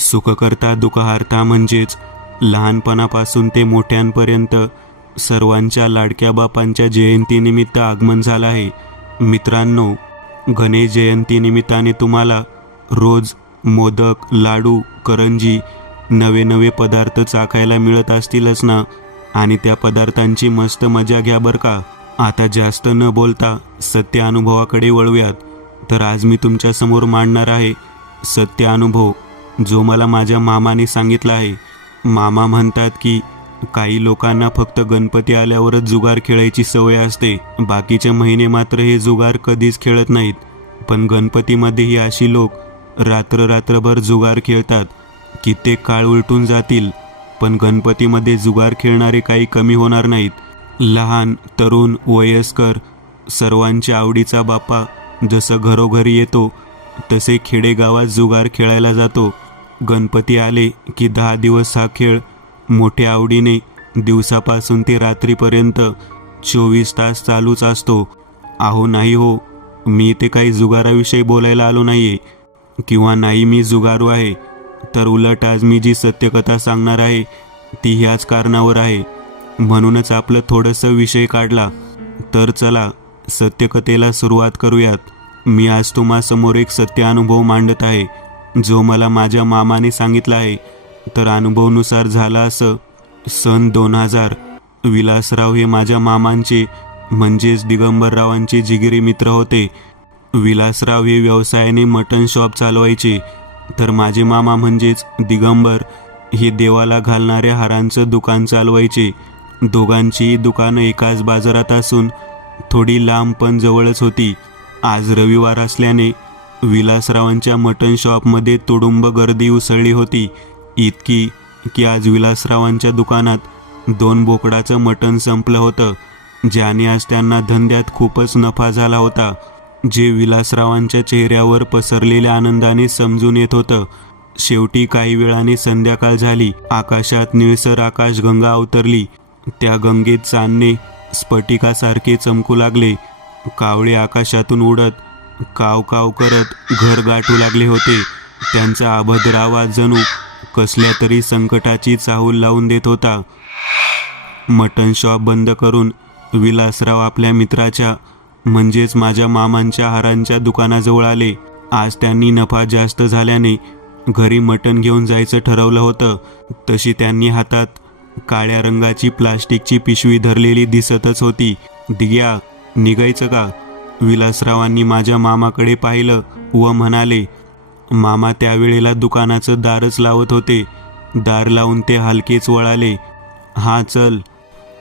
सुखकर्ता दुःखहर्ता म्हणजेच लहानपणापासून ते मोठ्यांपर्यंत सर्वांच्या लाडक्या बापांच्या जयंतीनिमित्त आगमन झालं आहे. मित्रांनो, गणेश जयंतीनिमित्ताने तुम्हाला रोज मोदक, लाडू, करंजी, नवे नवे पदार्थ चाखायला मिळत असतीलच ना. आणि त्या पदार्थांची मस्त मजा घ्या बरं का. आता जास्त न बोलता सत्य अनुभवाकडे वळूयात. तर आज मी तुमच्यासमोर मांडणार आहे सत्य अनुभव, जो मला माझ्या मामाने सांगितला आहे. मामा म्हणतात की काही लोकांना फक्त गणपती आल्यावरच जुगार खेळायची सवय असते, बाकीचे महिने मात्र हे जुगार कधीच खेळत नाहीत. पण गणपतीमध्येही अशी लोक रात्रभर जुगार खेळतात. कित्येक काळ उलटून जातील, पण गणपतीमध्ये जुगार खेळणारे काही कमी होणार नाहीत. लहान, तरुण, वयस्कर सर्वांच्या आवडीचा बाप्पा जसं घरोघरी येतो, तसे खेडेगावात जुगार खेळायला जातो. गणपती आले की 10 दिवस हा खेळ मोठ्या आवडीने दिवसापासून ते रात्रीपर्यंत 24 तास चालूच असतो. अहो नाही हो, मी ते काही जुगाराविषयी बोलायला आलो नाही आहे किंवा नाही मी जुगारू आहे. तर उलट आज मी जी सत्यकथा सांगणार आहे ती ह्याच कारणावर आहे, म्हणूनच आपलं थोडंसं विषय काढला. तर चला सत्यकथेला सुरुवात करूयात. मी आज तुम्हासमोर एक सत्य अनुभव मांडत आहे, जो मला माझ्या मामाने सांगितला आहे. तर अनुभवानुसार झालं असं, सन 2000 विलासराव हे माझ्या मामांचे म्हणजेच दिगंबररावांचे जिगिरी मित्र होते. विलासराव हे व्यवसायाने मटण शॉप चालवायचे, तर माझे मामा म्हणजेच दिगंबर हे देवाला घालणाऱ्या हारांचं दुकान चालवायचे. दोघांचीही दुकानं एकाच बाजारात असून थोडी लांब पण जवळच होती. आज रविवार असल्याने विलासरावांच्या मटण शॉपमध्ये तुडुंब गर्दी उसळली होती. इतकी की आज विलासरावांच्या दुकानात 2 बोकडाचं मटण संपलं होतं, ज्याने आज त्यांना धंद्यात खूपच नफा झाला होता, जे विलासरावांच्या चेहऱ्यावर पसरलेल्या आनंदाने समजून येत होतं. शेवटी काही वेळाने संध्याकाळ झाली. आकाशात निळसर आकाशगंगा अवतरली. त्या गंगेत चांदणे स्फटिकासारखे चमकू लागले. कावळे आकाशातून उडत काव काव करत घर गाठू लागले होते. त्यांचा अभद्र आवाज जणू कसल्या तरी संकटाची चाहूल लावून देत होता. मटण शॉप बंद करून विलासराव आपल्या मित्राच्या म्हणजेच माझ्या मामांच्या हारांच्या दुकानाजवळ आले. आज त्यांनी नफा जास्त झाल्याने घरी मटण घेऊन जायचं ठरवलं होतं. तशी त्यांनी हातात काळ्या रंगाची प्लास्टिकची पिशवी धरलेली दिसतच होती. दिग्या, निघायचं का? विलासरावांनी माझ्या मामाकडे पाहिलं व म्हणाले. मामा त्यावेळेला दुकानाचं दारच लावत होते. दार लावून ते हलकेच वळाले. हां चल.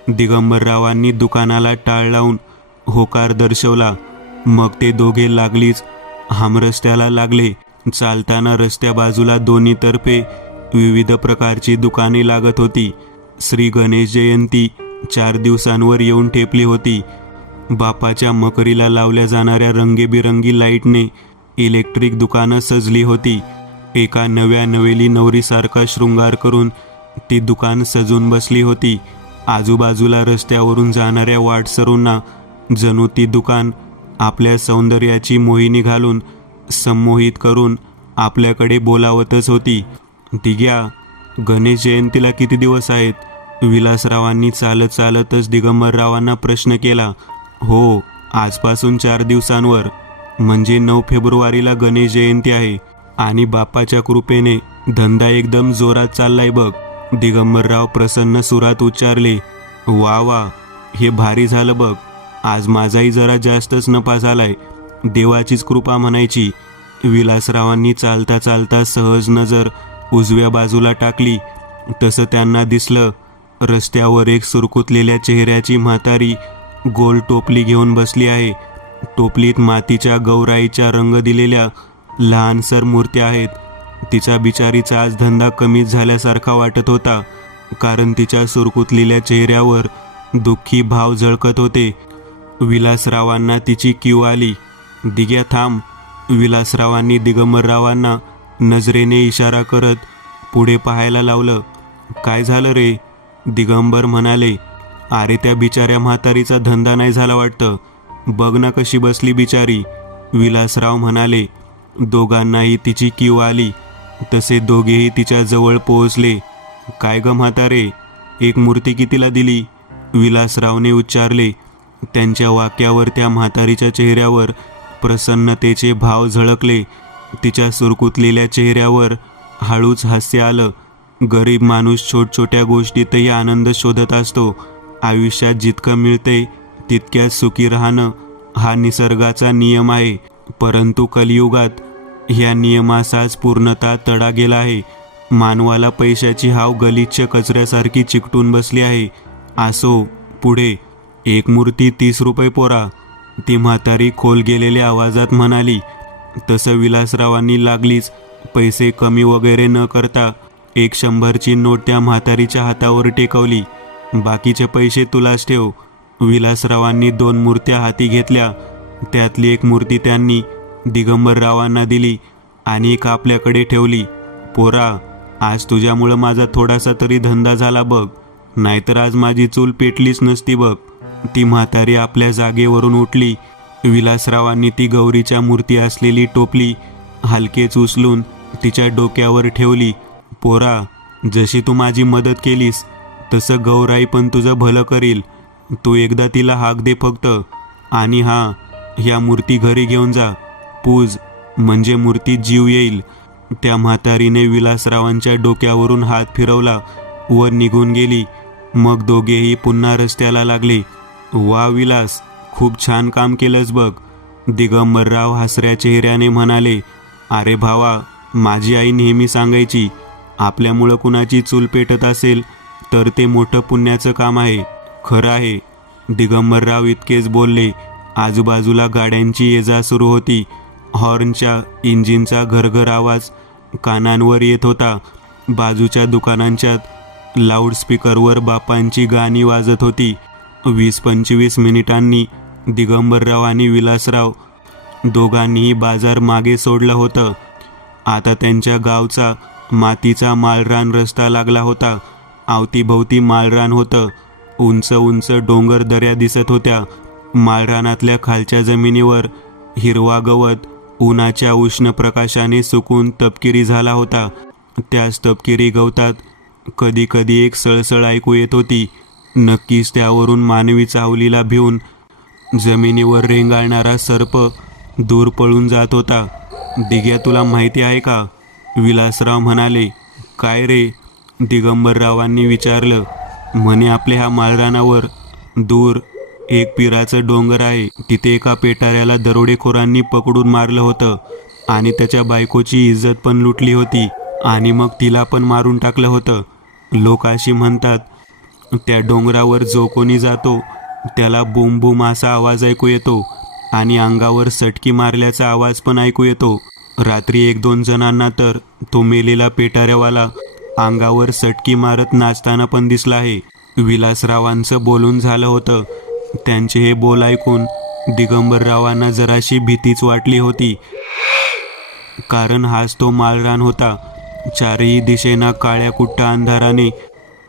दिगंबररावांनी दुकानाला टाळ लावून होकार दर्शवला. मग ते दोघे लागलीच हमरस्त्याला लागले. चालताना रस्त्या बाजूला दोन्ही तर्फे विविध प्रकारची दुकाने लागत होती. श्री गणेश जयंती 4 दिवसांवर येऊन ठेपली होती. बापाच्या मकरीला लावल्या जाणाऱ्या रंगीबिरंगी लाईटने इलेक्ट्रिक दुकानं सजली होती. एका नव्या नवेली नवरीसारखा शृंगार करून ती दुकान सजून बसली होती. आजूबाजूला रस्त्यावरून जाणाऱ्या वाटसरूंना जणू ती दुकान आपल्या सौंदर्याची मोहिनी घालून संमोहित करून आपल्याकडे बोलावतच होती. दिग्या, गणेश जयंतीला किती दिवस आहेत? विलासरावांनी चालत चालतच दिगंबररावांना प्रश्न केला. हो, आजपासून 4 दिवसांवर, म्हणजे 9 फेब्रुवारीला गणेश जयंती आहे. आणि बापाच्या कृपेने धंदा एकदम जोरात चाललाय बघ. दिगंबरराव प्रसन्न सुरात उच्चारले. वा वा, हे भारी झालं बघ. आज माझाही जरा जास्तच नफा झालाय. देवाचीच कृपा म्हणायची. विलासरावांनी चालता चालता सहज नजर उजव्या बाजूला टाकली. तसं त्यांना दिसलं, रस्त्यावर एक सुरकुतलेल्या चेहऱ्याची म्हातारी गोल टोपली घेऊन बसली आहे. टोपलीत मातीच्या गौराईच्या रंग दिलेल्या लहानसर मूर्त्या आहेत. तिचा बिचारीचा आज धंदा कमीच झाल्यासारखा वाटत होता, कारण तिच्या सुरकुतलेल्या चेहऱ्यावर दुःखी भाव झळकत होते. विलासरावांना तिची कीव आली. दिग्या थांब. विलासरावांनी दिगंबररावांना नजरेने इशारा करत पुढे पाहायला लावलं. काय झालं रे? दिगंबर म्हणाले. अरे, त्या बिचाऱ्या म्हातारीचा धंदा नाही झाला वाटतं. बघ ना कशी बसली बिचारी. विलासराव म्हणाले. दोघांनाही तिची कीव आली. तसे दोघेही तिच्या जवळ पोहोचले. काय ग म्हातारे, एक मूर्ती कितीला दिली? विलासरावने उच्चारले. त्यांच्या वाक्यावर त्या म्हातारीच्या चेहऱ्यावर प्रसन्नतेचे भाव झळकले. तिच्या सुरकुतलेल्या चेहऱ्यावर हळूच हास्य आलं. गरीब माणूस छोट्या गोष्टीतही आनंद शोधत असतो. आयुष्यात जितकं मिळते तितक्यात सुखी राहणं हा निसर्गाचा नियम आहे. परंतु कलियुगात ह्या नियमाचाच पूर्णतः तडा गेला आहे. मानवाला पैशाची हाव गलिच्छ कचऱ्यासारखी चिकटून बसली आहे. असो, पुढे. एक मूर्ती 30 रुपये पोरा, ती म्हातारी खोल गेलेल्या आवाजात म्हणाली. तसं विलासरावांनी लागलीच पैसे कमी वगैरे न करता 100ची नोट त्या म्हातारीच्या हातावर टेकवली. बाकीचे पैसे तुलाच ठेव. विलासरावांनी 2 मूर्त्या हाती घेतल्या. त्यातली एक मूर्ती त्यांनी दिगंबररावांना दिली आणि एक आपल्याकडे ठेवली. पोरा, आज तुझ्यामुळं माझा थोडासा तरी धंदा झाला बघ, नाहीतर आज माझी चूल पेटलीच नसती बघ. ती म्हातारी आपल्या जागेवरून उठली. विलासरावांनी ती गौरीच्या मूर्ती असलेली टोपली हलकेच उचलून तिच्या डोक्यावर ठेवली. पोरा, जशी तू माझी मदत केलीस तसं गौराई पण तुझं भलं करील. तू एकदा तिला हाक दे फक्त. आणि हां, ह्या मूर्ती घरी घेऊन जा, पूज, म्हणजे मूर्तीत जीव येईल. त्या म्हातारीने विलासरावांच्या डोक्यावरून हात फिरवला व निघून गेली. मग दोघेही पुन्हा रस्त्याला लागले. वा विलास, खूप छान काम केलंस बघ. दिगंबरराव हसऱ्या चेहऱ्याने म्हणाले. अरे भावा, माझी आई नेहमी सांगायची, आपल्यामुळं कुणाची चूल पेटत असेल तर ते मोठं पुण्याचं काम आहे. खरं आहे. दिगंबरराव इतकेच बोलले. आजूबाजूला गाड्यांची ये-जा सुरू होती. हॉर्नच्या, इंजिनचा घरघर आवाज कानांवर येत होता. बाजूच्या दुकानांच्या लाऊडस्पीकरवर बापांची गाणी वाजत होती. 20-25 मिनिटांनी दिगंबरराव आणि विलासराव दोघांनीही बाजार मागे सोडलं होतं. आता त्यांच्या गावचा मातीचा माळरान रस्ता लागला होता. अवतीभोवती माळरान होतं. उंच उंच डोंगर दऱ्या दिसत होत्या. माळरानातल्या खालच्या जमिनीवर हिरवा गवत उन्हाच्या उष्ण प्रकाशाने सुकून तपकिरी झाला होता. त्याच तपकिरी गवतात कधी कधी एक सळसळ ऐकू येत होती. नक्कीच त्यावरून मानवी चावलीला भिवून जमिनीवर रेंगाळणारा सर्प दूर पळून जात होता. दिग्या, तुला माहिती आहे का? विलासराव म्हणाले. काय रे? दिगंबररावांनी विचारलं. म्हणे आपल्या ह्या माळरानावर दूर एक पिराचं डोंगर आहे. तिथे एका पेटाऱ्याला दरोडेखोरांनी पकडून मारलं होतं आणि त्याच्या बायकोची इज्जत पण लुटली होती आणि मग तिला पण मारून टाकलं होतं. लोक अशी म्हणतात. त्या डोंगरावर जो कोणी जातो त्याला बूम बूम असा आवाज ऐकू येतो आणि अंगावर सटकी मारल्याचा आवाज पण ऐकू येतो. रात्री 1-2 जणांना तर तो मेलेला पेटाऱ्यावाला अंगावर सटकी मारत नाचताना पण दिसला आहे. विलासरावांचं बोलून झालं होतं. त्यांचे हे बोल ऐकून दिगंबररावांना जराशी भीतीच वाटली होती. कारण हाच तो माळरान होता. चारही दिशेना काळ्या कुट्टा अंधाराने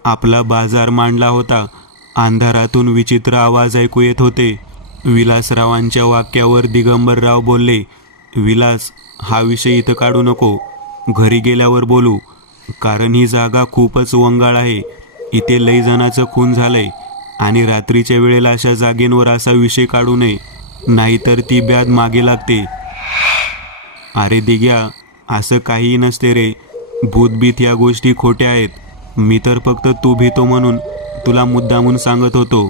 आपला बाजार मांडला होता. अंधारातून विचित्र आवाज ऐकू येत होते. विलासरावांच्या वाक्यावर दिगंबरराव बोलले. विलास, हा विषय इथं काढू नको, घरी गेल्यावर बोलू. कारण ही जागा खूपच वंगाळ आहे. इथे लई जणाचं खून झालंय आणि रात्रीच्या वेळेला अशा जागेंवर असा विषय काढू नये, नाहीतर ती ब्याद मागे लागते. अरे दिग्या, असं काहीही नसते रे. भूतभीत या गोष्टी खोट्या आहेत. मी तर फक्त तू भीतो म्हणून तुला मुद्दामून सांगत होतो.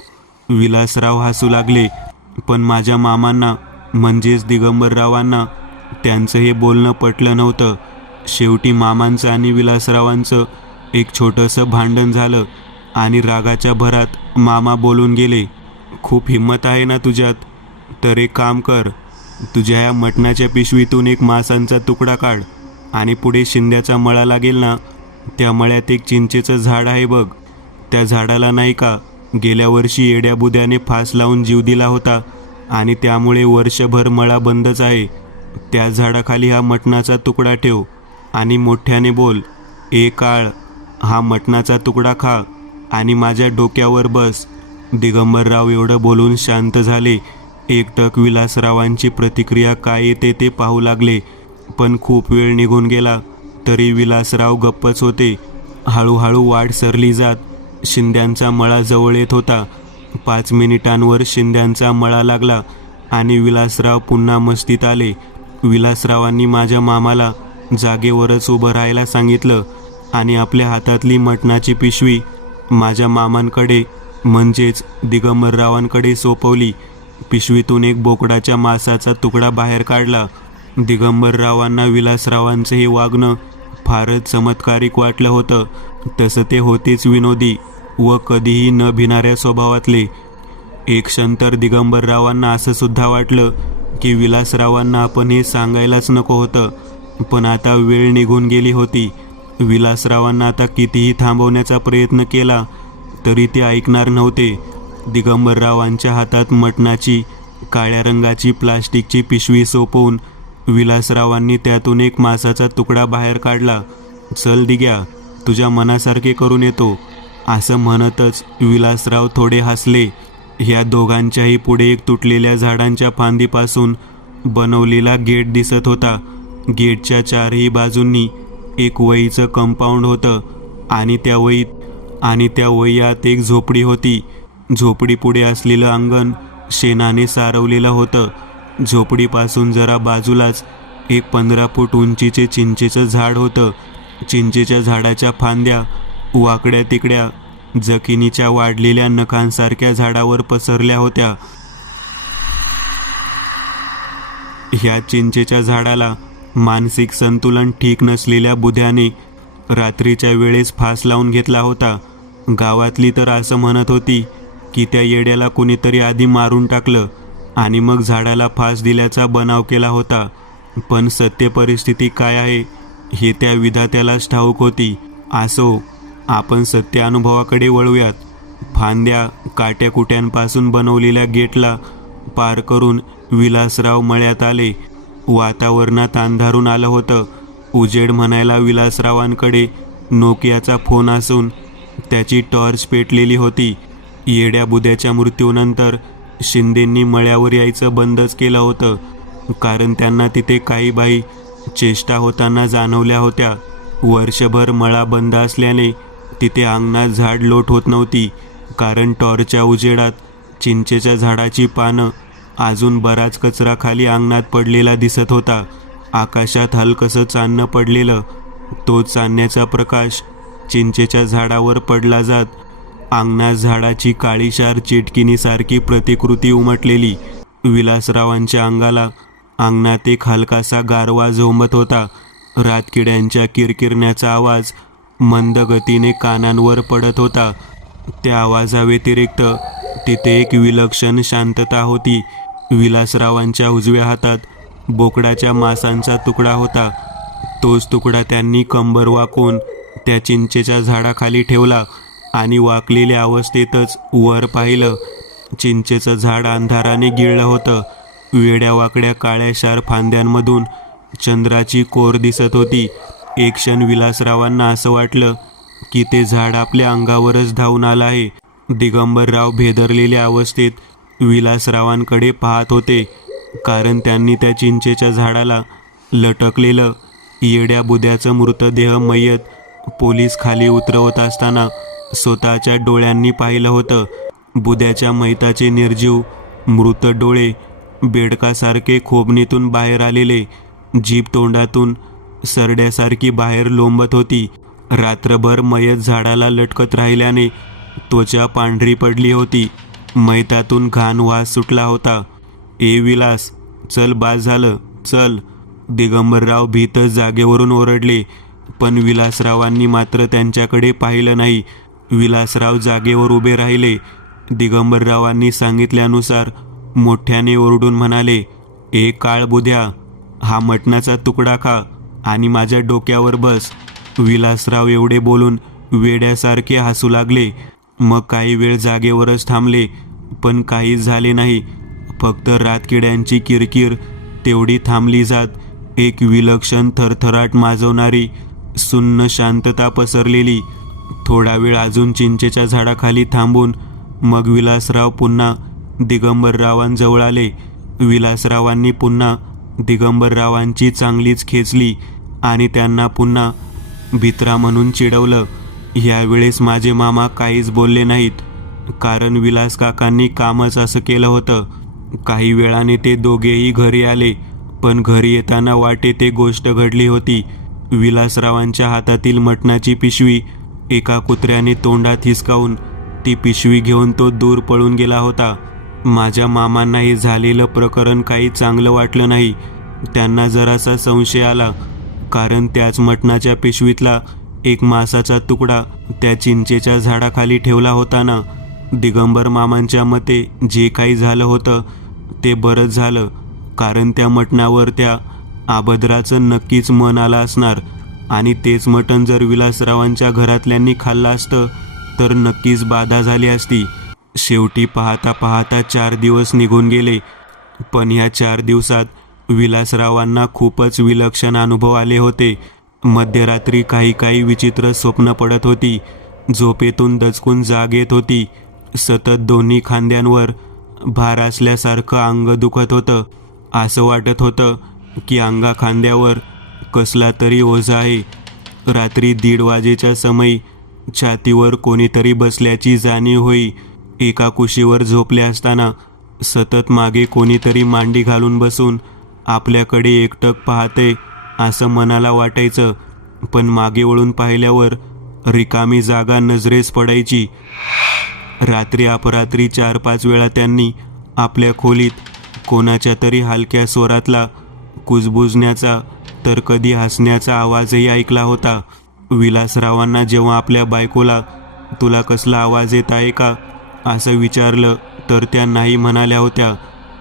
विलासराव हसू लागले. पण माझ्या मामांना म्हणजेच दिगंबररावांना त्यांचं हे बोलणं पटलं नव्हतं. शेवटी मामांचं आणि विलासरावांचं एक छोटंसं भांडण झालं आणि रागाच्या भरात मामा बोलून गेले. खूप हिंमत आहे ना तुझ्यात? तर एक काम कर, तुझ्या या मटणाच्या पिशवीतून एक मांसाचा तुकडा काढ आणि पुढे शिंद्याचा मळा लागेल ना, त्या मळ्यात एक चिंचेचं झाड आहे बघ. त्या झाडाला नाही का गेल्या वर्षी येड्या बुद्याने फास लावून जीव दिला होता आणि त्यामुळे वर्षभर मळा बंदच आहे. त्या झाडाखाली हा मटणाचा तुकडा ठेव आणि मोठ्याने बोल, ए काळ, हा मटणाचा तुकडा खा आणि माझ्या डोक्यावर बस. दिगंबरराव एवढं बोलून शांत झाले. एकटक विलासरावांची प्रतिक्रिया काय येते ते पाहू लागले. पण खूप वेळ निघून गेला तरी विलासराव गप्पच होते. हळूहळू वाट सरली जात शिंद्यांचा मळा जवळ येत होता. 5 मिनिटांवर शिंद्यांचा मळा लागला आणि विलासराव पुन्हा मस्तीत आले. विलासरावांनी माझ्या मामाला जागेवरच उभं राहायला सांगितलं आणि आपल्या हातातली मटणाची पिशवी माझ्या मामांकडे म्हणजेच दिगंबररावांकडे सोपवली. पिशवीतून एक बोकडाच्या मांसाचा तुकडा बाहेर काढला. दिगंबररावांना विलासरावांचं हे वागणं फारच चमत्कारिक वाटलं होतं. तसं ते होतेच विनोदी व कधीही न भिणाऱ्या स्वभावातले. एक क्षण तर दिगंबररावांना असं सुद्धा वाटलं की विलासरावांना आपण हे सांगायलाच नको होतं. पण आता वेळ निघून गेली होती. विलासरावांना आता कितीही थांबवण्याचा प्रयत्न केला तरी ते ऐकणार नव्हते. दिगंबररावांच्या हातात मटणाची काळ्या रंगाची प्लास्टिकची पिशवी सोपवून विलासरावांनी त्यातून एक मांसाचा तुकडा बाहेर काढला. चल दिग्या, तुझ्या मनासारखे करून येतो, असं म्हणतच विलासराव थोडे हसले. ह्या दोघांच्याही पुढे एक तुटलेल्या झाडांच्या फांदीपासून बनवलेला गेट दिसत होता. गेटच्या चारही बाजूंनी एक वहीचं कंपाऊंड होतं आणि त्या वहीत एक झोपडी होती. झोपडीपुढे असलेलं अंगण शेणाने सारवलेलं होतं. झोपडीपासून जरा बाजूलाच एक 15 फूट उंचीचे चिंचेचं झाड होतं. चिंचेच्या झाडाच्या फांद्या वाकड्या तिकड्या जखिनीच्या वाढलेल्या नखांसारख्या झाडावर पसरल्या होत्या. ह्या चिंचेच्या झाडाला मानसिक संतुलन ठीक नसलेल्या बुध्याने रात्रीच्या वेळेस फास लावून घेतला होता. गावातली तर असं म्हणत होती की त्या येड्याला कोणीतरी आधी मारून टाकलं आणि मग झाडाला फास दिल्याचा बनाव केला होता. पण सत्य परिस्थिती काय आहे हे त्या विधात्यालाच ठाऊक होती. असो, आपण सत्य अनुभवाकडे वळूयात. फांद्या काट्याकुट्यांपासून बनवलेल्या गेटला पार करून विलासराव मळ्यात आले. वातावरणात अंधारून आलं होतं. उजेड म्हणायला विलासरावांकडे नोकियाचा फोन असून त्याची टॉर्च पेटलेली होती. येड्या बुद्याच्या मृत्यूनंतर शिंदेंनी मळ्यावर यायचं बंदच केलं होतं, कारण त्यांना तिथे काही बाई चेष्टा होताना जाणवल्या होत्या. वर्षभर मळा बंद असल्याने तिथे अंगणात झाड लोट होत नव्हती, कारण टॉर्चच्या उजेडात चिंचेच्या झाडाची पानं अजून बराच कचरा खाली अंगणात पडलेला दिसत होता. आकाशात हलकसं चांदणं पडलेलं. तो चांदण्याचा प्रकाश चिंचेच्या झाडावर पडला जात अंगणात झाडाची काळीशार चिटकिनीसारखी प्रतिकृती उमटलेली. विलासरावांच्या अंगाला अंगणात एक हलकासा गारवा झोंबत होता. रातकिड्यांच्या किरकिरण्याचा आवाज मंद गतीने कानांवर पडत होता. त्या आवाजाव्यतिरिक्त तिथे एक विलक्षण शांतता होती. विलासरावांच्या उजव्या हातात बोकडाच्या मांसाचा तुकडा होता. तोच तुकडा त्यांनी कंबर वाकून त्या चिंचेच्या झाडाखाली ठेवला आणि वाकलेल्या अवस्थेतच वर पाहिलं. चिंचेचं झाड अंधाराने गिळलं होतं. वेड्यावाकड्या काळ्याशार फांद्यांमधून चंद्राची कोर दिसत होती. एक क्षण विलासरावांना असं वाटलं की ते झाड आपल्या अंगावरच धावून आलं आहे. दिगंबरराव भेदरलेल्या अवस्थेत विलासरावांकडे पाहत होते, कारण त्यांनी त्या चिंचेच्या झाडाला लटकलेलं येड्या बुद्याचं मृतदेह मय्यत पोलीस खाली उतरवत असताना स्वतःच्या डोळ्यांनी पाहिलं होतं. बुद्याच्या मैताचे निर्जीव मृत डोळे बेडकासारखे खोबणीतून बाहेर आलेले, जीभ तोंडातून सरड्यासारखी बाहेर लोंबत होती. रात्रभर मयत झाडाला लटकत राहिल्याने त्वचा पांढरी पडली होती. मैतातून घाण वास सुटला होता. ए विलास, चल, बास झालं, चल. दिगंबरराव भीतच जागेवरून ओरडले, पण विलासरावांनी मात्र त्यांच्याकडे पाहिलं नाही. विलासराव जागेवर उभे राहिले. दिगंबररावांनी सांगितल्यानुसार मोठ्याने ओरडून म्हणाले, ए काळबुद्या, हा मटणाचा तुकडा खा आणि माझ्या डोक्यावर बस. विलासराव एवढे बोलून वेड्यासारखे हसू लागले. मग काही वेळ जागेवरच थांबले, पण काहीच झाले नाही. फक्त रातकिड्यांची किरकिर तेवढी थांबली जात एक विलक्षण थरथराट माजवणारी सुन्न शांतता पसरलेली. थोडा वेळ अजून चिंचेच्या झाडाखाली थांबून मग विलासराव पुन्हा दिगंबररावांजवळ आले. विलासरावांनी पुन्हा दिगंबररावांची चांगलीच खेचली आणि त्यांना पुन्हा भित्रा म्हणून चिडवलं. यावेळेस माझे मामा काहीच बोलले नाहीत, कारण विलास काकांनी कामच असं केलं होतं. काही वेळाने ते दोघेही घरी आले, पण घरी येताना वाटेत एक गोष्ट घडली होती. विलासरावांच्या हातातील मटणाची पिशवी एका कुत्र्याने तोंडात हिसकावून ती पिशवी घेऊन तो दूर पळून गेला होता. माझ्या मामांना हे झालेलं प्रकरण काही चांगलं वाटलं नाही. त्यांना जरासा संशय आला, कारण त्याच मटणाच्या पिशवीतला एक मांसाचा तुकडा त्या चिंचेच्या झाडाखाली ठेवला होता ना. दिगंबर मामांच्या मते जे काही झालं होतं ते बरंच झालं, कारण त्या मटणावर त्या आभद्राचं नक्कीच मन आलं असणार, आणि तेच मटण जर विलासरावांच्या घरातल्यांनी खाल्लं असतं तर नक्कीच बाधा झाली असती. शेवटी पाहता पाहता 4 दिवस निघून गेले, पण ह्या 4 दिवसात विलासरावांना खूपच विलक्षण अनुभव आले होते. मध्यरात्री काही काही विचित्र स्वप्न पडत होती. झोपेतून दचकून जाग येत होती. सतत दोन्ही खांद्यांवर भार असल्यासारखं अंग दुखत होतं. असं वाटत होतं की अंगा खांद्यावर कसला तरी ओझा आहे. रात्री 1:30 वाजेच्या समयी छातीवर कोणीतरी बसल्याची जाणीव होई. एका कुशीवर झोपले असताना सतत मागे कोणीतरी मांडी घालून बसून आपल्याकडे एकटक पाहते असं मनाला वाटायचं, पण मागे वळून पाहिल्यावर रिकामी जागा नजरेस पडायची. रात्री अपरात्री 4-5 वेळा त्यांनी आपल्या खोलीत कोणाच्या तरी हलक्या स्वरातला कुजबुजण्याचा तर कधी हसण्याचा आवाजही ऐकला होता. विलासरावांना जेव्हा आपल्या बायकोला तुला कसला आवाज येत आहे का असं विचारलं तर त्या नाही म्हणाल्या होत्या.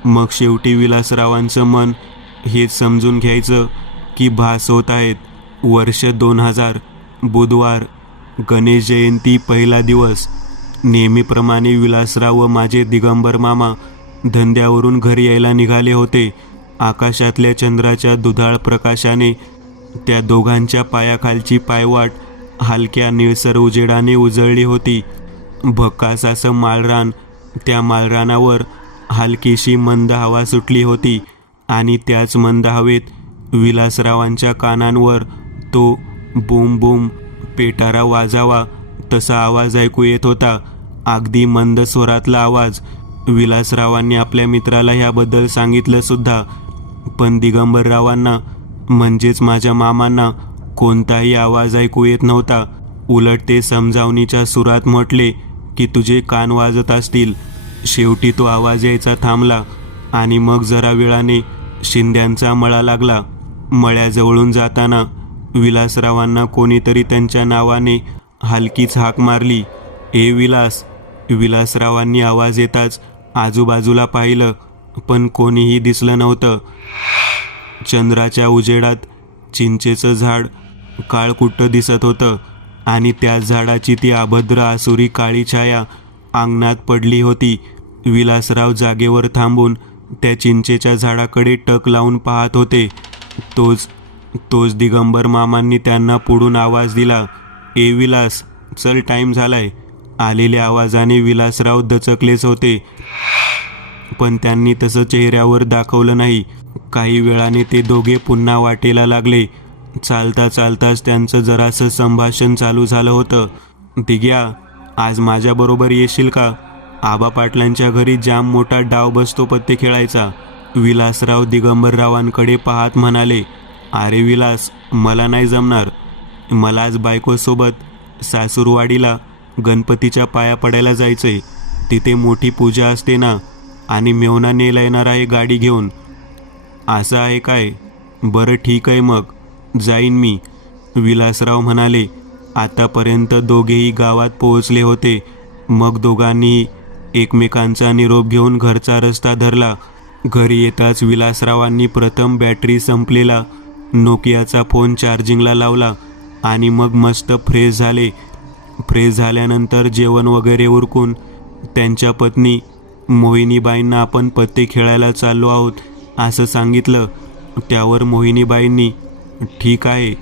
मग शेवटी विलासरावांचं मन हेच समजून घ्यायचं की भास होत आहेत. वर्ष 2000, बुधवार, गणेश जयंती, पहिला दिवस. नेहमीप्रमाणे विलासराव व माझे दिगंबर मामा धंद्यावरून घरी यायला निघाले होते. आकाशातल्या चंद्राच्या दुधाळ प्रकाशाने त्या दोघांच्या पायाखालची पायवाट हलक्या निळसर उजेडाने उजळली होती. भकास असं माळरान, त्या माळरानावर हलकीशी मंद हवा सुटली होती, आणि त्याच मंद हवेत विलासरावांच्या कानांवर तो बूम बूम पेटारा वाजावा तसा आवाज ऐकू येत होता. अगदी मंद स्वरातला आवाज. विलासरावांनी आपल्या मित्राला ह्याबद्दल सांगितलं सुद्धा, पण दिगंबररावांना म्हणजेच माझ्या मामांना कोणताही आवाज ऐकू येत नव्हता. उलट ते समजावणीच्या सुरात म्हटले की तुझे कान वाजत असतील. शेवटी तो आवाज यायचा थांबला, आणि मग जरा वेळाने शिंद्यांचा मळा लागला. मळ्याजवळून जाताना विलासरावांना कोणीतरी त्यांच्या नावाने हलकीच हाक मारली. ए विलास. विलासरावांनी आवाज येताच आजूबाजूला पाहिलं, पण कोणीही दिसलं नव्हतं. चंद्राच्या उजेडात चिंचेचं झाड काळकुट्ट दिसत होतं, आणि त्या झाडाची ती अभद्र आसुरी काळी छाया अंगणात पडली होती. विलासराव जागेवर थांबून त्या चिंचेच्या झाडाकडे टक लावून पाहत होते. तोच दिगंबर मामांनी त्यांना पुढून आवाज दिला. ए विलास, चल, टाईम झालाय. आलेल्या आवाजाने विलासराव दचकलेच होते, पण त्यांनी तसं चेहऱ्यावर दाखवलं नाही. काही वेळाने ते दोघे पुन्हा वाटेला लागले. चालता चालताच त्यांचं जरासं संभाषण चालू झालं होतं. दिग्या, आज माझ्याबरोबर येशील का? आबा पाटलांच्या घरी जाम मोठा डाव बसतो पत्ते खेळायचा. विलासराव दिगंबररावांकडे पाहत म्हणाले. अरे विलास, मला नाही जमणार. मला आज बायकोसोबत सासूरवाडीला गणपतीच्या पाया पडायला जायचंय. तिथे मोठी पूजा असते ना, आणि मेवना नेला येणार आहे गाडी घेऊन. असं आहे काय? बरं ठीक आहे, मग जाईन मी, विलासराव म्हणाले. आतापर्यंत दोघेही गावात पोहोचले होते. मग दोघांनीही एकमेकांचा निरोप घेऊन घरचा रस्ता धरला. घरी येताच विलासरावांनी प्रथम बॅटरी संपलेला नोकियाचा फोन चार्जिंगला लावला, आणि मग मस्त फ्रेश झाले. फ्रेश झाल्यानंतर जेवण वगैरे उरकून त्यांच्या पत्नी मोहिनीबाईंना आपण पत्ते खेळायला चाललो आहोत असं सांगितलं. त्यावर मोहिनीबाईंनी ठीक आहे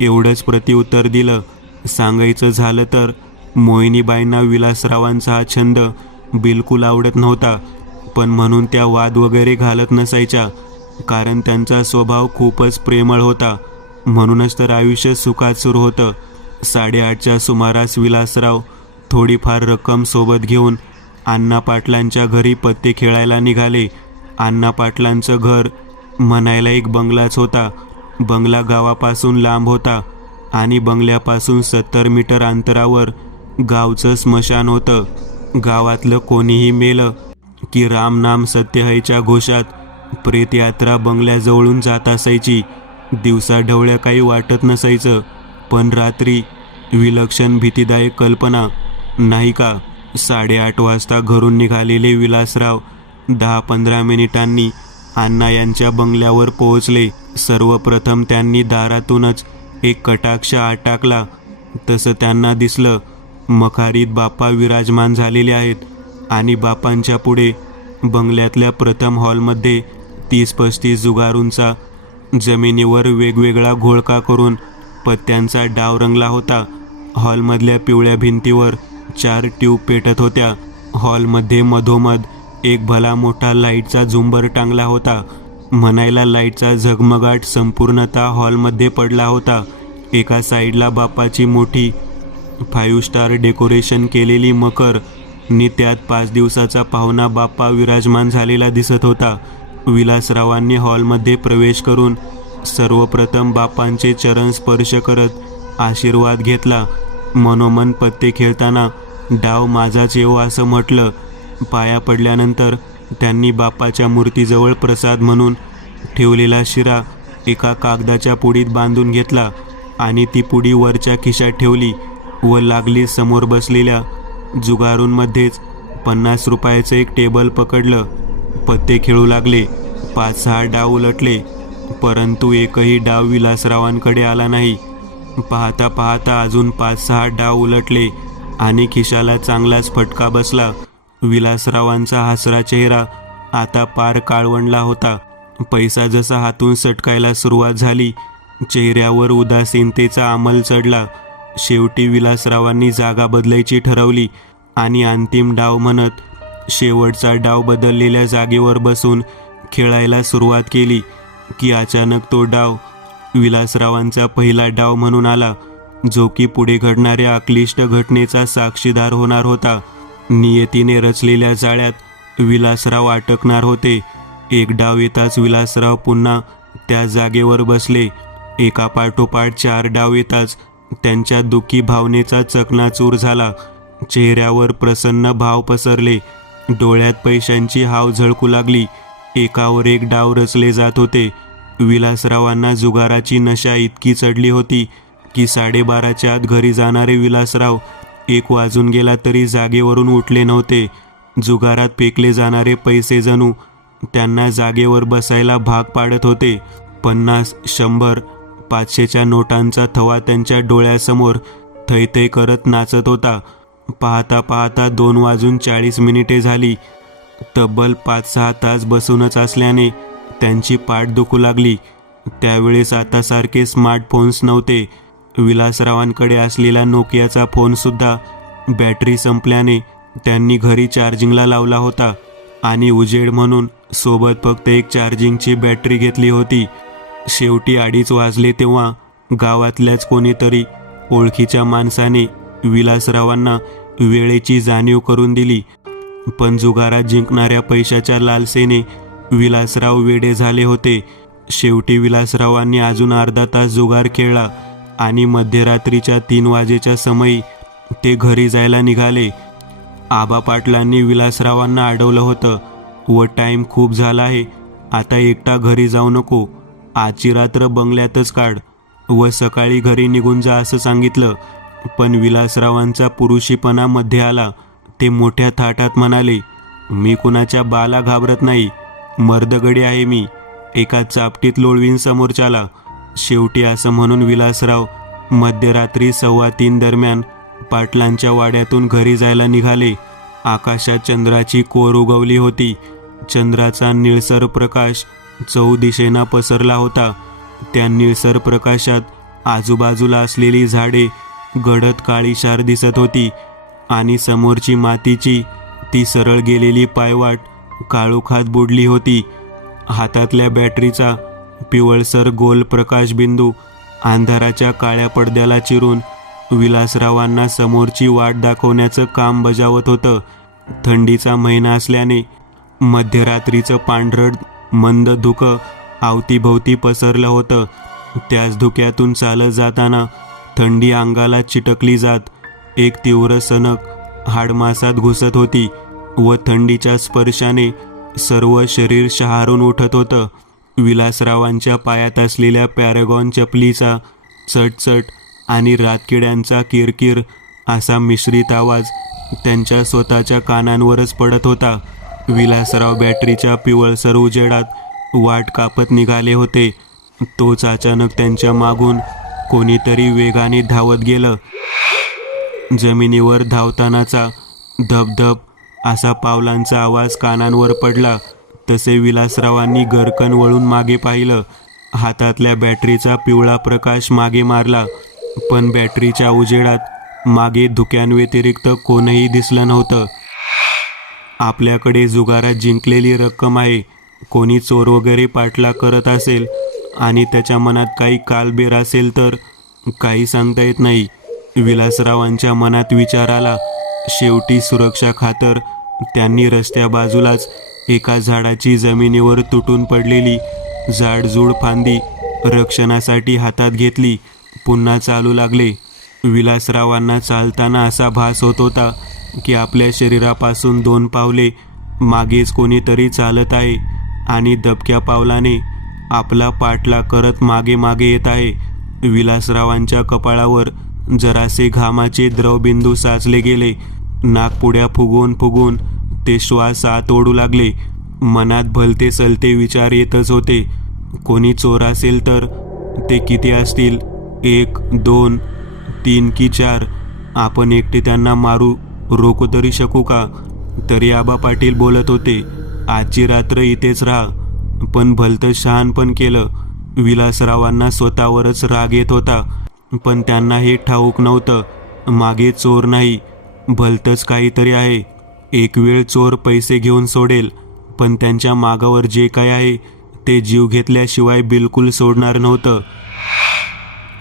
एवढंच प्रत्युत्तर दिलं. सांगायचं झालं तर मोहिनीबाईंना विलासरावांचा हा छंद बिलकुल आवडत नव्हता, पण म्हणून त्या वाद वगैरे घालत नसायच्या, कारण त्यांचा स्वभाव खूपच प्रेमळ होता. म्हणूनच तर आयुष्य सुखात सुरू होतं. 8:30च्या सुमारास विलासराव थोडीफार रक्कम सोबत घेऊन अण्णा पाटलांच्या घरी पत्ते खेळायला निघाले. अण्णा पाटलांचं घर म्हणायला एक बंगलाच होता. बंगला गावापासून लांब होता आणि बंगल्यापासून 70 मीटर अंतरावर गावचं स्मशान होतं. गावातलं कोणीही मेलं की राम नाम सत्य हयच्या घोषात प्रेतयात्रा बंगल्याजवळून जात असायची. दिवसा ढवळ्या काही वाटत नसायचं, पण रात्री विलक्षण भीतीदायक कल्पना, नाही का? 8:30 वाजता घरून निघालेले विलासराव 10-15 मिनिटांनी अण्णा यांच्या बंगल्यावर पोहोचले. सर्वप्रथम त्यांनी दारातूनच एक कटाक्ष आत टाकला. तसं त्यांना दिसलं मखारीत बाप्पा विराजमान झालेले आहेत आणि बापांच्या पुढे बंगल्यातल्या प्रथम हॉलमध्ये 30-35 जुगारूंचा जमिनीवर वेगवेगळा घोळका करून पत्त्यांचा डाव रंगला होता. हॉलमधल्या पिवळ्या भिंतीवर 4 ट्यूब पेटत होत्या. हॉलमध्ये मधोमध एक भला मोठा लाईटचा झुंबर टांगला होता. म्हणायला लाईटचा झगमगाट संपूर्णतः हॉलमध्ये पडला होता. एका साईडला बापाची मोठी 5 स्टार डेकोरेशन केलेली मकर नि त्यात 5 दिवसाचा पाहुणा बाप्पा विराजमान झालेला दिसत होता. विलासरावांनी हॉलमध्ये प्रवेश करून सर्वप्रथम बापांचे चरण स्पर्श करत आशीर्वाद घेतला. मनोमन पत्ते खेळताना डाव माझाच येवो असं म्हटलं. पाया पडल्यानंतर त्यांनी बापाच्या मूर्तीजवळ प्रसाद म्हणून ठेवलेला शिरा एका कागदाच्या पुडीत बांधून घेतला आणि ती पुडी वरच्या खिशात ठेवली व लागली समोर बसलेल्या जुगारूंमध्येच 50 रुपयाचं एक टेबल पकडलं. पत्ते खेळू लागले. 5-6 डाव उलटले, परंतु एकही डाव विलासरावांकडे आला नाही. पाहता पाहता अजून 5-6 डाव उलटले आणि खिशाला चांगलाच फटका बसला. विलासरावांचा हसरा चेहरा आता पार काळवंडला होता. पैसा जसा हातून सटकायला सुरुवात झाली, चेहऱ्यावर उदासीनतेचा अंमल चढला. शेवटी विलासरावांनी जागा बदलायची ठरवली आणि अंतिम डाव म्हणत शेवटचा डाव बदललेल्या जागेवर बसून खेळायला सुरुवात केली की अचानक तो डाव विलासरावांचा पहिला डाव म्हणून आला, जो की पुढे घडणाऱ्या अक्लिष्ट घटनेचा साक्षीदार होणार होता. नियतीने रचलेल्या जाळ्यात विलासराव अटकणार होते. एक डाव येताच विलासराव पुन्हा त्या जागेवर बसले. एकापाठोपाठ 4 डाव येताच त्यांच्या दुःखी भावनेचा चकनाचूर झाला. चेहऱ्यावर प्रसन्न भाव पसरले. डोळ्यात पैशांची हाव झळकू लागली. एकावर एक डाव रचले जात होते. विलासरावांना जुगाराची नशा इतकी चढली होती की 12:30च्या आत घरी जाणारे विलासराव 1 वाजून गेला तरी जागेवरून उठले नव्हते. जुगारात फेकले जाणारे पैसे जणू त्यांना जागेवर बसायला भाग पाडत होते. 50, 100, 500च्या नोटांचा थवा त्यांच्या डोळ्यासमोर थैथै करत नाचत होता. पाहता पाहता 2 वाजून 40 मिनिटे झाली. तब्बल 5-6 तास बसूनच असल्याने त्यांची पाठ दुखू लागली. त्यावेळेस आतासारखे स्मार्टफोन्स नव्हते. विलासरावांकडे असलेला नोकियाचा फोनसुद्धा बॅटरी संपल्याने त्यांनी घरी चार्जिंगला लावला होता आणि उजेड म्हणून सोबत फक्त एक चार्जिंगची बॅटरी घेतली होती. शेवटी 2:30 वाजले तेव्हा गावातल्याच कोणीतरी ओळखीच्या माणसाने विलासरावांना वेळेची जाणीव करून दिली. पण जुगारात जिंकणाऱ्या पैशाच्या लालसेने विलासराव वेडे झाले होते. शेवटी विलासरावांनी अजून अर्धा तास जुगार खेळला आणि मध्यरात्रीच्या 3 वाजेच्या समयी ते घरी जायला निघाले. आबा पाटलांनी विलासरावांना अडवलं होतं व टाईम खूप झाला आहे, आता एकटा घरी जाऊ नको, आजची रात्र बंगल्यातच काढ व सकाळी घरी निघून जा असं सांगितलं. पण विलासरावांचा पुरुषीपणा मध्ये आला. ते मोठ्या थाटात म्हणाले, मी कुणाच्या बाला घाबरत नाही, मर्दगडी आहे मी, एका चापटीत लोळवीन समोरच्याला. शेवटी असं म्हणून विलासराव मध्यरात्री 2:15 दरम्यान पाटलांच्या वाड्यातून घरी जायला निघाले. आकाशात चंद्राची कोर उगवली होती. चंद्राचा निळसर प्रकाश 4 दिशेना पसरला होता. त्या निळसर प्रकाशात आजूबाजूला असलेली झाडे गडद काळीशार दिसत होती आणि समोरची मातीची ती सरळ गेलेली पायवाट काळोखात बुडली होती. हातातल्या बॅटरीचा पिवळसर गोल प्रकाशबिंदू अंधाराच्या काळ्या पडद्याला चिरून विलासरावांना समोरची वाट दाखवण्याचं काम बजावत होतं. थंडीचा महिना असल्याने मध्यरात्रीचं पांढरट मंद धुकं अवतीभोवती पसरलं होतं. त्याच धुक्यातून चालत जाताना थंडी अंगाला चिटकली जात एक तीव्र सनक हाडमासात घुसत होती व थंडीच्या स्पर्शाने सर्व शरीर शहारून उठत होतं. विलासरावांच्या पायात असलेल्या पॅरागॉन चपलीचा चटचट आणि रातकिड्यांचा किरकिर असा मिश्रित आवाज त्यांच्या स्वतःच्या कानांवरच पडत होता. विलासराव बॅटरीच्या पिवळसर उजेडात वाट कापत निघाले होते. तोच अचानक त्यांच्या मागून कोणीतरी वेगाने धावत गेलं. जमिनीवर धावतानाचा धबधब असा पावलांचा आवाज कानांवर पडला. तसे विलासरावांनी गरकन वळून मागे पाहिलं. हातातल्या बॅटरीचा पिवळा प्रकाश मागे मारला, पण बॅटरीच्या उजेडात मागे धुक्यांव्यतिरिक्त कोणीही दिसलं नव्हतं. आपल्याकडे जुगारात जिंकलेली रक्कम आहे. कोणी चोर वगैरे पाठलाग करत असेल आणि त्याच्या मनात काही कालबेर असेल तर काही सांगता येत नाही. विलासरावांच्या मनात विचार आला. शेवटी सुरक्षा खातर त्यांनी रस्त्या बाजूलाच एका झाडाची जमिनीवर तुटून पडलेली जाडजूड फांदी रक्षणासाठी हातात घेतली. पुन्हा चालू लागले. विलासरावांना चालताना असा भास होत होता की आपल्या शरीरापासून 2 पावले मागेच कोणीतरी चालत आहे आणि दबक्या पावलाने आपला पाठलाग करत मागे मागे येत आहे. विलासरावांच्या कपाळावर जरासे घामाचे द्रवबिंदू साचले गेले. नाकपुड्या फुगवून फुगवून ते श्वास आत ओढू लागले. मनात भलते सलते विचार येतच होते. कोणी चोर असेल तर ते किती असतील? 1, 2, 3 की 4? आपण एकटे त्यांना मारू रोखू तरी शकू का? तरी आबा पाटील बोलत होते, आजची रात्र इथेच राहा. पण भलतं शहाणपण केलं. विलासरावांना स्वतःवरच राग येत होता, पण त्यांना हे ठाऊक नव्हतं मागे चोर नाही, भलतंच काहीतरी आहे. एक वेळ चोर पैसे घेऊन सोडेल, पण त्यांच्या मागावर जे काय आहे ते जीव घेतल्याशिवाय बिलकुल सोडणार नव्हतं.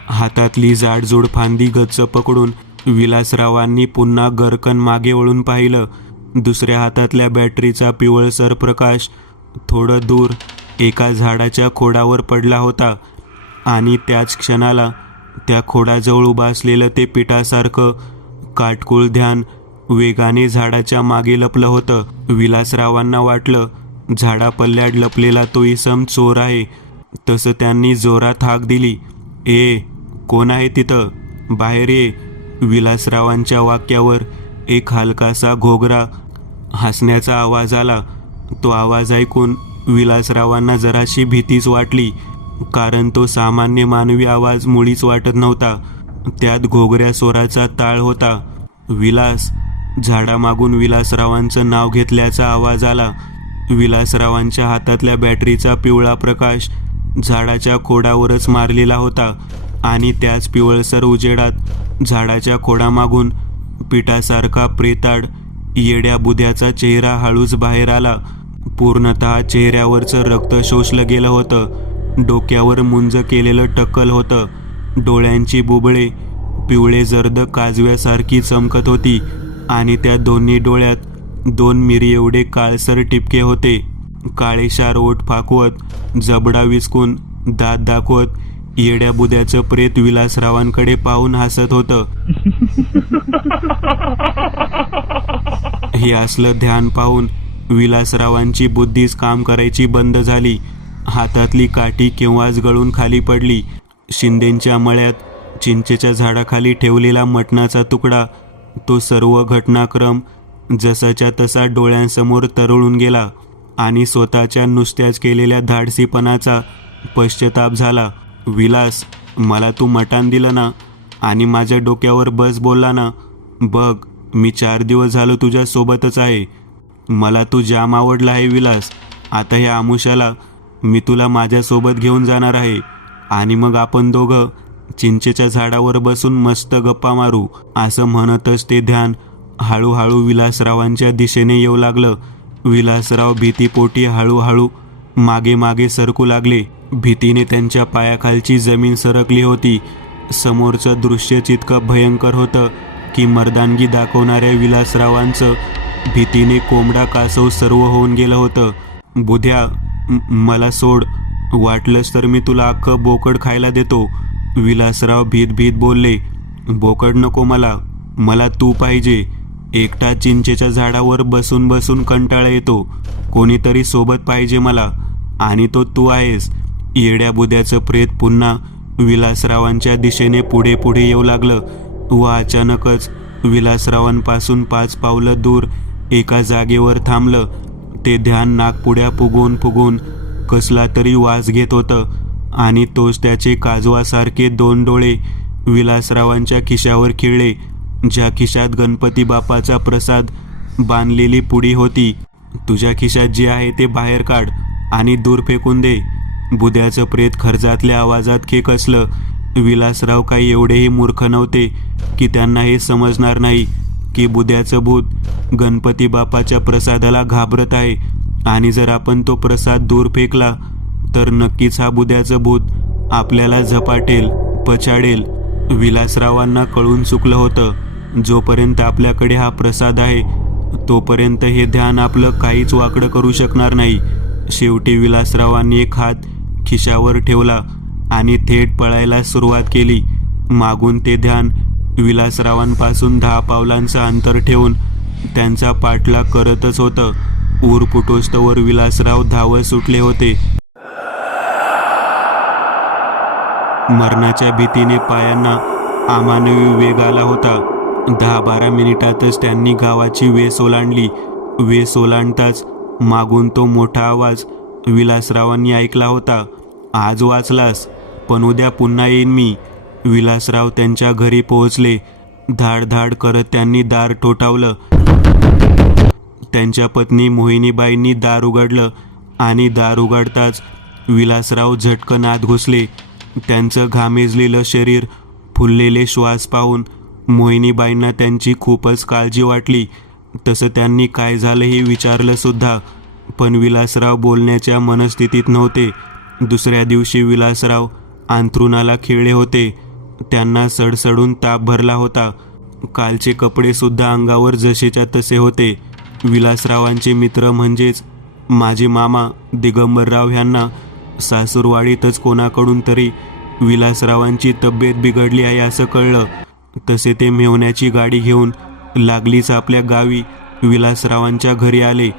हातातली जाडजूड फांदी गच्च पकडून विलासरावांनी पुन्हा गरकन मागे वळून पाहिलं. दुसऱ्या हातातल्या बॅटरीचा पिवळसर प्रकाश थोडं दूर एका झाडाच्या खोडावर पडला होता आणि त्याच क्षणाला त्या खोडाजवळ उभं असलेलं ते पिठासारखं काटकुळ ध्यान वेगाने झाडाच्या मागे लपलं होतं. विलासरावांना वाटलं झाडापल्ल्यात लपलेला तो इसम चोर आहे. तसं त्यांनी जोरात हाक दिली, ए कोण आहे तिथं? बाहेर ये. विलासरावांच्या वाक्यावर एक हलकासा घोगरा हसण्याचा आवाज आला. तो आवाज ऐकून विलासरावांना जराशी भीतीच वाटली, कारण तो सामान्य मानवी आवाज मुळीच वाटत नव्हता. त्यात घोगऱ्या स्वराचा ताळ होता. विलास. झाडामागून विलासरावांचं नाव घेतल्याचा आवाज आला. विलासरावांच्या हातातल्या बॅटरीचा पिवळा प्रकाश झाडाच्या खोडावरच मारलेला होता आणि त्याच पिवळसर उजेडात झाडाच्या खोडामागून पिठासारखा प्रेताड येड्या बुद्याचा चेहरा हळूच बाहेर आला. पूर्णतः चेहऱ्यावरचं रक्त शोषलं गेलं होतं. डोक्यावर मुंज केलेलं टक्कल होतं. डोळ्यांची बुबळे पिवळे जर्द काजव्यासारखी चमकत होती आणि त्या दोन्ही डोळ्यात 2 मिरी एवढे काळसर टिपके होते. काळेशार ओठ फाकवत, जबडा विचकून, दात दाखवत येड्या बुद्याचं प्रेत विलासरावांकडे पाहून हसत होतं. हे असलं ध्यान पाहून विलासरावांची बुद्धीच काम करायची बंद झाली. हातातली काठी केव्हाच गळून खाली पडली. शिंदेंच्या मळ्यात चिंचेच्या झाडाखाली ठेवलेला मटणाचा तुकडा, तो सर्व घटनाक्रम जसाच्या तसा डोळ्यांसमोर तरळून गेला आणि स्वतःच्या नुसत्याच केलेल्या धाडसीपणाचा पश्चाताप झाला. विलास, मला तू मटाण दिलं ना आणि माझ्या डोक्यावर बस बोलला ना. बघ, मी 4 दिवस झालो तुझ्या सोबतच आहे. मला तू जाम आवडला आहे विलास. आता ह्या आमुष्याला मी तुला माझ्यासोबत घेऊन जाणार आहे आणि मग आपण दोघं चिंचेच्या झाडावर बसून मस्त गप्पा मारू. असं म्हणतच ते ध्यान हळूहळू विलासरावांच्या दिशेने येऊ लागलं. विलासराव भीतीपोटी हळूहळू मागे मागे सरकू लागले. भीतीने त्यांच्या पायाखालची जमीन सरकली होती. समोरचं दृश्यच इतकं भयंकर होतं की मर्दानगी दाखवणाऱ्या विलासरावांचं भीतीने कोंबडा कासव सर्व होऊन गेलं होतं. बुध्या, मला सोड, वाटलंच तर मी तुला अख्खं बोकड खायला देतो. विलासराव भीत भीत बोलले. बोकड नको मला, मला तू पाहिजे. एकटा चिंचेच्या झाडावर बसून बसून कंटाळा येतो. कोणीतरी सोबत पाहिजे मला, आणि तो तू आहेस. येड्या बुद्याचं प्रेत पुन्हा विलासरावांच्या दिशेने पुढे पुढे येऊ लागलं व अचानकच विलासरावांपासून 5 पावलं दूर एका जागेवर थांबलं. ते ध्यान नाकपुड्या फुगून फुगून कसला तरी वास घेत होतं आणि तोच त्याचे काजवासारखे 2 डोळे विलासरावांच्या खिशावर खिळले, ज्या खिशात गणपती बाप्पाचा प्रसाद बांधलेली पुडी होती. तुझ्या खिशात जे आहे ते बाहेर काढ आणि दूर फेकून दे. बुद्याचं प्रेत खर्जातल्या आवाजात खेकसलं. विलासराव काही एवढेही मूर्ख नव्हते की त्यांना हे समजणार नाही की बुद्याचं भूत गणपती बाप्पाच्या प्रसादाला घाबरत आहे, आणि जर आपण तो प्रसाद दूर फेकला तर नक्कीच हा बुद्याचं भूत आपल्याला झपाटेल, पछाडेल. विलासरावांना कळून चुकलं होतं, जोपर्यंत आपल्याकडे हा प्रसाद आहे तोपर्यंत हे ध्यान आपलं काहीच वाकडं करू शकणार नाही. शेवटी विलासरावांनी एक हात खिशावर ठेवला आणि थेट पळायला सुरुवात केली. मागून ते ध्यान विलासरावांपासून 10 पावलांचं अंतर ठेवून त्यांचा पाठलाग करतच होतं. ऊर फुटोस्तवर विलासराव धावत सुटले होते. मरणाच्या भीतीने पायांना अमानवी वेग आला होता. 10-12 मिनिटातच त्यांनी गावाची वेस ओलांडली. वेस ओलांडताच मागून तो मोठा आवाज विलासरावांनी ऐकला होता. आज वाचलास, पण उद्या पुन्हा येईन मी. विलासराव त्यांच्या घरी पोहोचले. धाड धाड करत त्यांनी दार ठोठावलं. त्यांच्या पत्नी मोहिनीबाईंनी दार उघडलं आणि दार उघडताच विलासराव झटकन आत घुसले. त्यांचं घामेजलेलं शरीर, फुललेले श्वास पाहून मोहिनीबाईंना त्यांची खूपच काळजी वाटली. तसं त्यांनी काय झालं हे विचारलं सुद्धा, पण विलासराव बोलण्याच्या मनस्थितीत नव्हते. दुसऱ्या दिवशी विलासराव अंथरुणाला खिळले होते. त्यांना सडसडून ताप भरला होता. कालचे कपडे सुद्धा अंगावर जसेच्या तसे होते. विलासरावांचे मित्र म्हणजेच माझे मामा दिगंबरराव ह्यांना सासूरवाडीतच कोणाकडून तरी विलासरावांची तब्येत बिघडली आहे असं कळलं. तसे ते मेव्हण्याची गाडी घेऊन लागलीच आपल्या गावी विलासरावांच्या घरी आले.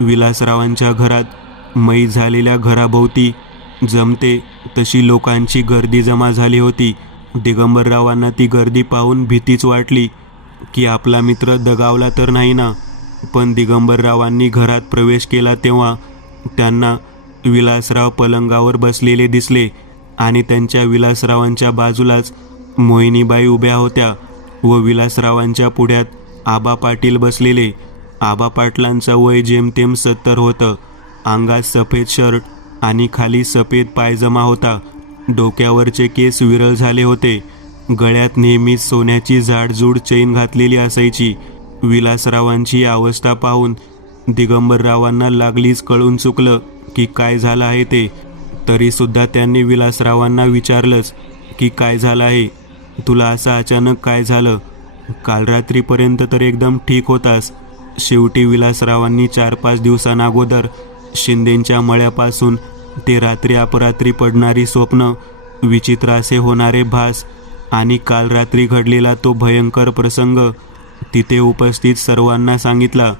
विलासरावांच्या घरात मै झालेल्या घराभोवती जमते तशी लोकांची गर्दी जमा झाली होती. दिगंबररावांना ती गर्दी पाहून भीतीच वाटली की आपला मित्र दगावला तर नाही ना. पण दिगंबररावांनी घरात प्रवेश केला तेव्हा त्यांना विलासराव पलंगावर बसलेले दिसले आणि त्यांच्या विलासरावांच्या बाजूलाच मोहिनीबाई उभ्या होत्या व विलासरावांच्या पुढ्यात आबा पाटील बसलेले. आबा पाटलांचं वय जेमतेम 70 होतं. अंगात सफेद शर्ट आणि खाली सफेद पायजमा होता. डोक्यावरचे केस विरळ झाले होते. गळ्यात नेहमीच सोन्याची जाडजूड चैन घातलेली असायची. विलासरावांची अवस्था पाहून दिगंबररावांना लागलीच कळून चुकलं की काय झालं आहे ते. तरीसुद्धा त्यांनी विलासरावांना विचारलंच की काय झालं आहे, तुला असं अचानक काय झालं? काल रात्रीपर्यंत तर एकदम ठीक होतास. शेवटी विलासरावांनी 4-5 दिवसांअगोदर शिंदेंच्या मळ्यापासून ते रात्री अपरात्री पडणारी स्वप्न, विचित्र असे होणारे भास आणि काल रात्री घडलेला तो भयंकर प्रसंग तिथे उपस्थित सर्वांना सांगितला.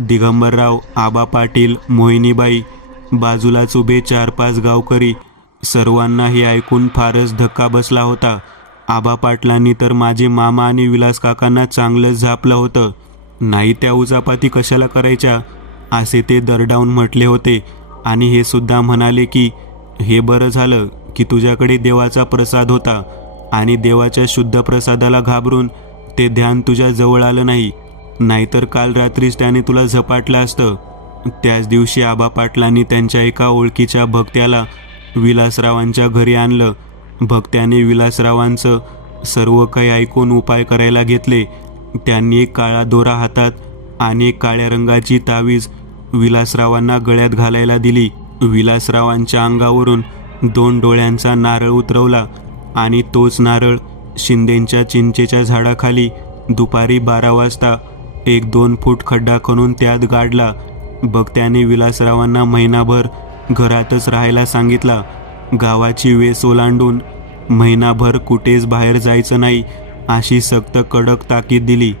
दिगंबरराव, आबा पाटील, मोहिनीबाई, बाजूलाच उभे 4-5 गावकरी, सर्वांना हे ऐकून फारच धक्का बसला होता. आबा पाटलांनी तर माझे मामा आणि विलास काकांना चांगलंच झापलं होतं. नाही त्या उचापाती कशाला करायच्या असे ते दरडावून म्हटले होते आणि हे सुद्धा म्हणाले की हे बरं झालं की तुझ्याकडे देवाचा प्रसाद होता आणि देवाच्या शुद्ध प्रसादाला घाबरून ते ध्यान तुझ्या जवळ आलं नाही, नाहीतर काल रात्रीच त्याने तुला झपाटलं असतं. त्याच दिवशी आबा पाटलांनी त्यांच्या एका ओळखीच्या भक्त्याला विलासरावांच्या घरी आणलं. भक्त्याने विलासरावांचं सर्व काही ऐकून उपाय करायला घेतले. त्यांनी एक काळा दोरा हातात आणि एक काळ्या रंगाची तावीज विलासरावांना गळ्यात घालायला दिली. विलासरावांच्या अंगावरून 2 डोळ्यांचा नारळ उतरवला आणि तोच नारळ शिंदेंच्या चिंचेच्या झाडाखाली दुपारी 12 वाजता 1-2 फूट खड्डा खणून त्यात गाडला. भक्त्याने विलासरावांना महिनाभर घरातच राहायला सांगितला. गावाची वेस ओलांडून महिनाभर कुठेच बाहेर जायचं नाही अशी सक्त कडक ताकीद दिली.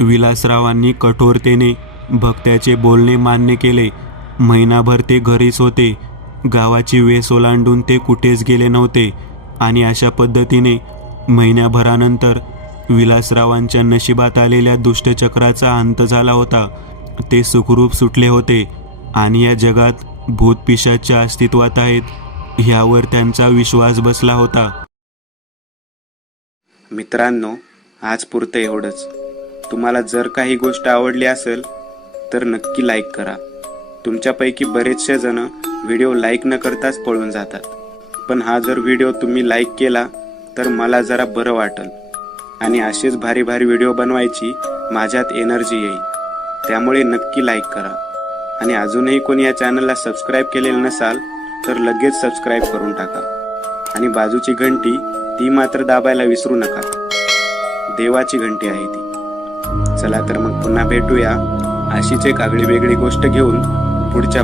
विलासरावांनी कठोरतेने भक्त्याचे बोलणे मान्य केले. महिनाभर ते घरीच होते. गावाची वेस ओलांडून ते कुठेच गेले नव्हते आणि अशा पद्धतीने महिन्याभरानंतर विलासरावांच्या नशिबात आलेल्या दुष्टचक्राचा अंत झाला होता. ते सुखरूप सुटले होते आणि या जगात भूतपिशाच्या अस्तित्वात आहेत ह्यावर त्यांचा विश्वास बसला होता. मित्रांनो, आज पुरतं एवढंच. तुम्हाला जर काही गोष्ट आवडली असेल तर नक्की लाईक करा. तुमच्यापैकी बरेचसे जण व्हिडिओ लाईक न करताच पळून जातात, पण हा जर व्हिडिओ तुम्ही लाईक केला तर मला जरा बरं वाटेल आणि असेच भारी भारी व्हिडिओ बनवायची माझ्यात एनर्जी येईल. त्यामुळे नक्की लाईक करा आणि अजूनही कोणी या चॅनलला सबस्क्राईब केलेलं नसाल तर लगेच सबस्क्राईब करून टाका आणि बाजूची घंटी ती मात्र दाबायला विसरू नका. देवाची घंटी आहे ती. चला तर मग पुन्हा भेटूया अशीच एक आगळी वेगळी गोष्ट घेऊन पुढच्या